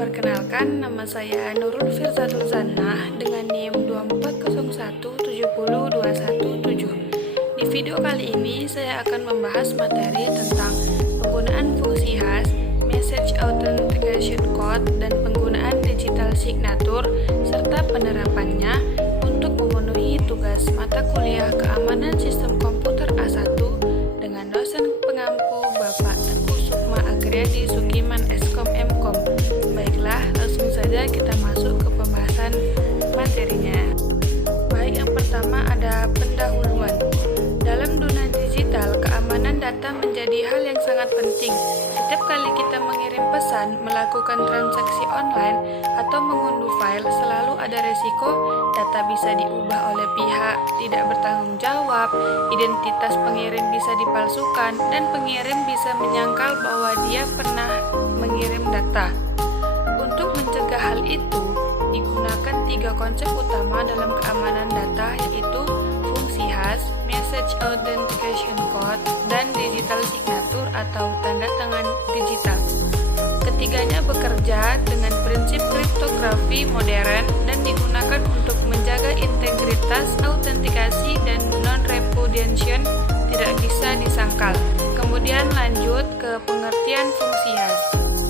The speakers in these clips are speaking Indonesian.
Perkenalkan, nama saya Nurul Firzatul Zannah dengan NIM 240170217. Di video kali ini saya akan membahas materi tentang penggunaan fungsi khas, message authentication code, dan penggunaan digital signature serta penerapannya untuk memenuhi tugas mata kuliah keamanan sistem komputer A1 dengan dosen pengampu Bapak Teguh Sukma Agriyadi Sukiman Eskom Mkom. Baiklah, langsung saja kita masuk ke pembahasan materinya. Baik, yang pertama ada pendahuluan. Dalam dunia digital, keamanan data menjadi hal yang sangat penting. Setiap kali kita mengirim pesan, melakukan transaksi online, atau mengunduh file, selalu ada resiko data bisa diubah oleh pihak tidak bertanggung jawab, identitas pengirim bisa dipalsukan, dan pengirim bisa menyangkal bahwa dia pernah mengirim data. Untuk mencegah hal itu, digunakan 3 konsep utama dalam keamanan data, yaitu fungsi khas, message authentication code, dan digital signature atau tanda tangan digital. Ketiganya bekerja dengan prinsip kriptografi modern dan digunakan untuk menjaga integritas, autentikasi, dan non-repudiation tidak bisa disangkal. Kemudian lanjut ke pengertian fungsi khas.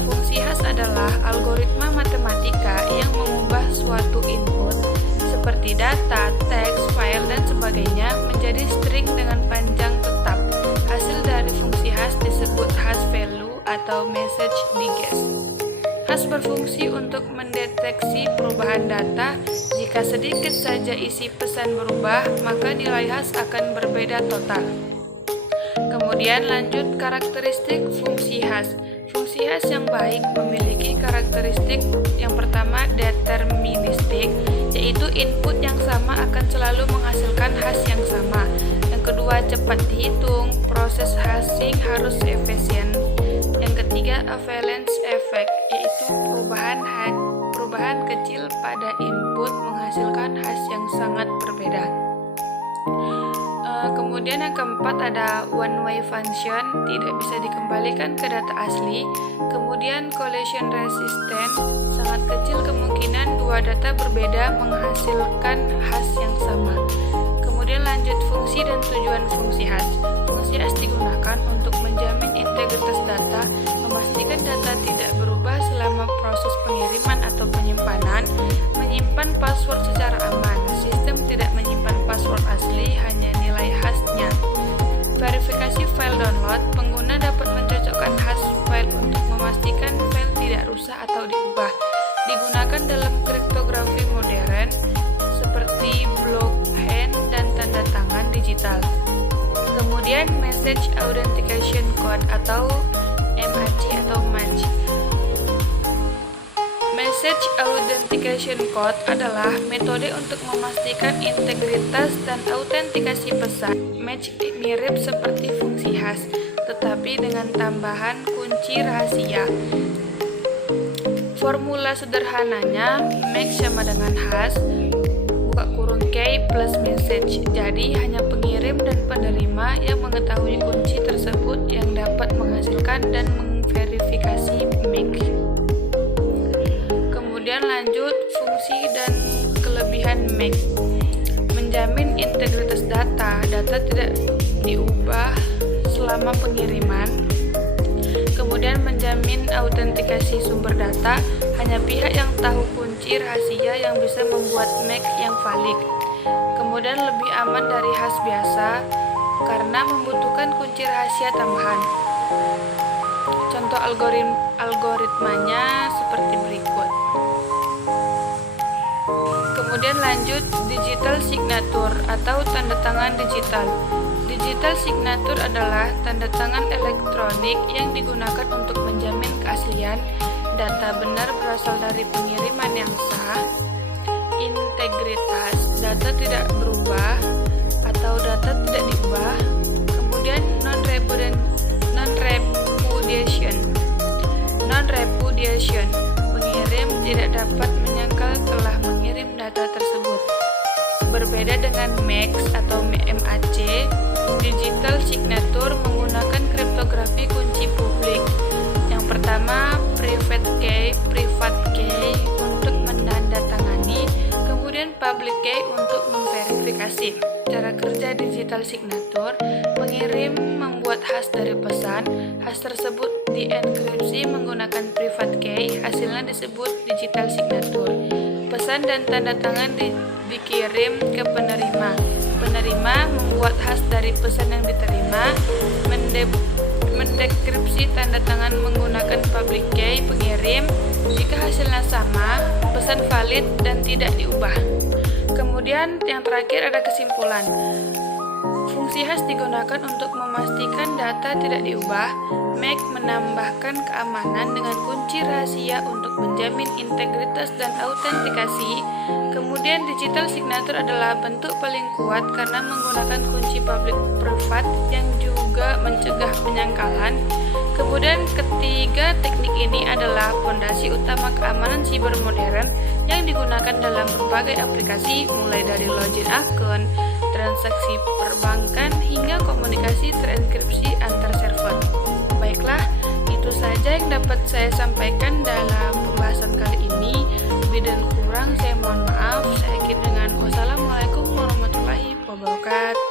Fungsi khas adalah algoritma matematika yang mengubah suatu input seperti data, teks, file, dan sebagainya menjadi string dengan panjang tetap. Hasil dari fungsi khas disebut hash value atau message digest. Hash berfungsi untuk mendeteksi perubahan data. Jika sedikit saja isi pesan berubah, maka nilai hash akan berbeda total. Kemudian lanjut karakteristik fungsi hash. Fungsi hash yang baik memiliki karakteristik yang pertama deterministik, yaitu input yang sama akan selalu menghasilkan hash yang sama. Yang kedua cepat dihitung, proses hashing harus efisien. Yang ketiga avalanche effect, yaitu perubahan kecil pada input menghasilkan hash yang sangat berbeda. Kemudian yang keempat ada one way function, tidak bisa dikembalikan ke data asli. Kemudian collision resistant, sangat kecil kemungkinan dua data berbeda menghasilkan hash yang sama. Kemudian lanjut fungsi dan tujuan fungsi hash. Fungsi hash digunakan untuk menjamin integritas data, memastikan data tidak berubah selama proses pengiriman atau penyimpanan, menyimpan password secara aman. Sistem tidak menyimpan password asli, hanya nilai hashnya. Verifikasi file download, pengguna dapat mencocokkan hash file untuk memastikan file tidak rusak atau diubah. Digunakan dalam kriptografi modern seperti blockchain dan tanda tangan digital. Kemudian message authentication code atau MAC atau MAC. Message authentication code adalah metode untuk memastikan integritas dan autentikasi pesan. MAC mirip seperti fungsi khas, tetapi dengan tambahan kunci rahasia. Formula sederhananya, MAC sama dengan hash buka kurung key plus message. Jadi hanya pengirim dan penerima yang mengetahui kunci tersebut yang dapat menghasilkan dan memverifikasi MAC. Kemudian lanjut fungsi dan kelebihan MAC. Menjamin integritas data tidak diubah selama pengiriman. Kemudian menjamin autentikasi sumber data, hanya pihak yang tahu kunci rahasia yang bisa membuat MAC yang valid. Kemudian lebih aman dari hash biasa karena membutuhkan kunci rahasia tambahan. Contoh algoritmanya seperti berikut. Kemudian lanjut digital signature atau tanda tangan digital. Digital signature adalah tanda tangan elektronik yang digunakan untuk menjamin keaslian data benar berasal dari pengiriman yang sah, integritas data tidak berubah atau data tidak diubah. Kemudian non-repudiation, pengirim tidak dapat menyangkal telah mengirim data tersebut. Berbeda dengan MAC atau MAC, digital signature menggunakan kriptografi kunci publik. Yang pertama, private key, private digital signature, pengirim membuat hash dari pesan. Hash tersebut dienkripsi menggunakan private key, hasilnya disebut digital signature. Pesan dan tanda tangan dikirim ke penerima. Penerima membuat hash dari pesan yang diterima, mendekripsi tanda tangan menggunakan public key pengirim. Jika hasilnya sama, pesan valid dan tidak diubah. Kemudian yang terakhir ada kesimpulan. Fungsi hash digunakan untuk memastikan data tidak diubah. MAC menambahkan keamanan dengan kunci rahasia untuk menjamin integritas dan autentikasi. Kemudian digital signature adalah bentuk paling kuat karena menggunakan kunci public private yang juga mencegah penyangkalan. Kemudian ketiga teknik ini adalah fondasi utama keamanan siber modern yang digunakan dalam berbagai aplikasi mulai dari login akun, transaksi perbankan hingga komunikasi terenkripsi antar server. Baiklah, itu saja yang dapat saya sampaikan dalam pembahasan kali ini. Lebih dan kurang saya mohon maaf. Saya akhiri dengan wassalamualaikum warahmatullahi wabarakatuh.